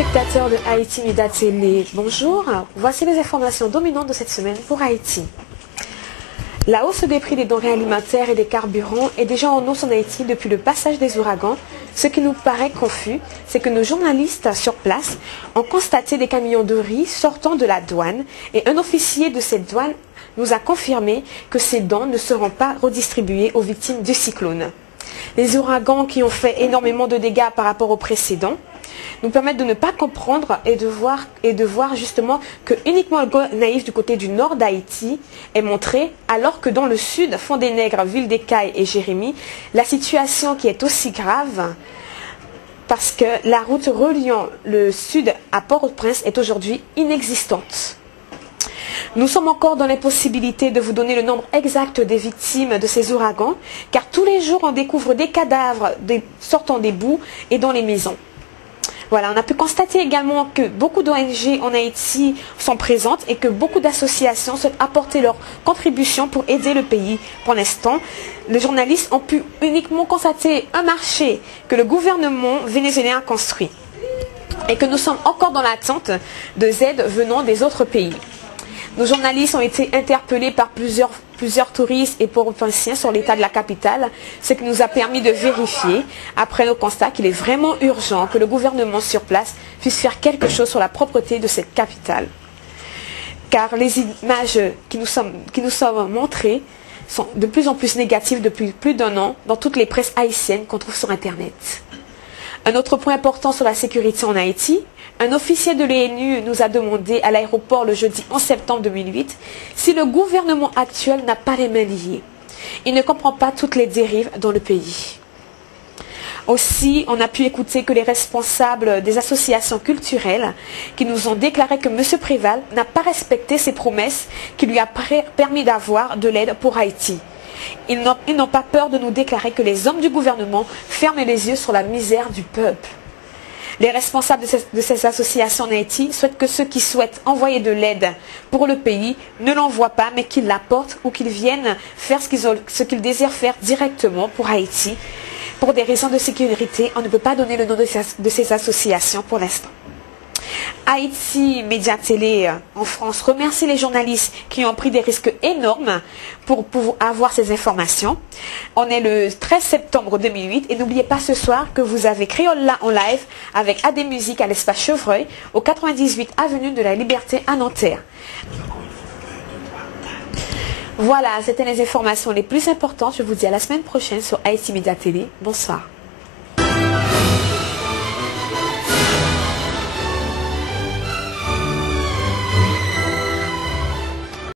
Téléspectateurs de Haïti Média Télé, bonjour. Voici les informations dominantes de cette semaine pour Haïti. La hausse des prix des denrées alimentaires et des carburants est déjà en hausse en Haïti depuis le passage des ouragans. Ce qui nous paraît confus, c'est que nos journalistes sur place ont constaté des camions de riz sortant de la douane et un officier de cette douane nous a confirmé que ces dons ne seront pas redistribués aux victimes du cyclone. Les ouragans qui ont fait énormément de dégâts par rapport aux précédents nous permettent de ne pas comprendre et de voir justement que uniquement le golfe naïf du côté du nord d'Haïti est montré, alors que dans le sud, Fond-des-Nègres, Ville-des-Cailles et Jérémie, la situation qui est aussi grave parce que la route reliant le sud à Port-au-Prince est aujourd'hui inexistante. Nous sommes encore dans l'impossibilité de vous donner le nombre exact des victimes de ces ouragans, car tous les jours on découvre des cadavres sortant des boues et dans les maisons. Voilà, on a pu constater également que beaucoup d'ONG en Haïti sont présentes et que beaucoup d'associations souhaitent apporter leur contribution pour aider le pays. Pour l'instant, les journalistes ont pu uniquement constater un marché que le gouvernement vénézuélien a construit et que nous sommes encore dans l'attente de aides venant des autres pays. Nos journalistes ont été interpellés par plusieurs touristes et port-au-prinçiens sur l'état de la capitale, ce qui nous a permis de vérifier, après nos constats, qu'il est vraiment urgent que le gouvernement sur place puisse faire quelque chose sur la propreté de cette capitale. Car les images qui nous sont montrées sont de plus en plus négatives depuis plus d'un an dans toutes les presses haïtiennes qu'on trouve sur Internet. Un autre point important sur la sécurité en Haïti, un officier de l'ONU nous a demandé à l'aéroport le jeudi 11 septembre 2008 si le gouvernement actuel n'a pas les mains liées. Il ne comprend pas toutes les dérives dans le pays. Aussi, on a pu écouter que les responsables des associations culturelles qui nous ont déclaré que M. Préval n'a pas respecté ses promesses qui lui a permis d'avoir de l'aide pour Haïti. Ils n'ont pas peur de nous déclarer que les hommes du gouvernement ferment les yeux sur la misère du peuple. Les responsables de ces associations en Haïti souhaitent que ceux qui souhaitent envoyer de l'aide pour le pays ne l'envoient pas, mais qu'ils l'apportent ou qu'ils viennent faire ce qu'ils désirent faire directement pour Haïti. Pour des raisons de sécurité, on ne peut pas donner le nom de ces associations pour l'instant. Haïti Média Télé en France remercie les journalistes qui ont pris des risques énormes pour avoir ces informations. On est le 13 septembre 2008 et n'oubliez pas ce soir que vous avez Criolla en live avec AD Musique à l'espace Chevreuil au 98 avenue de la Liberté à Nanterre. Voilà, c'était les informations les plus importantes. Je vous dis à la semaine prochaine sur Haïti Média Télé. Bonsoir.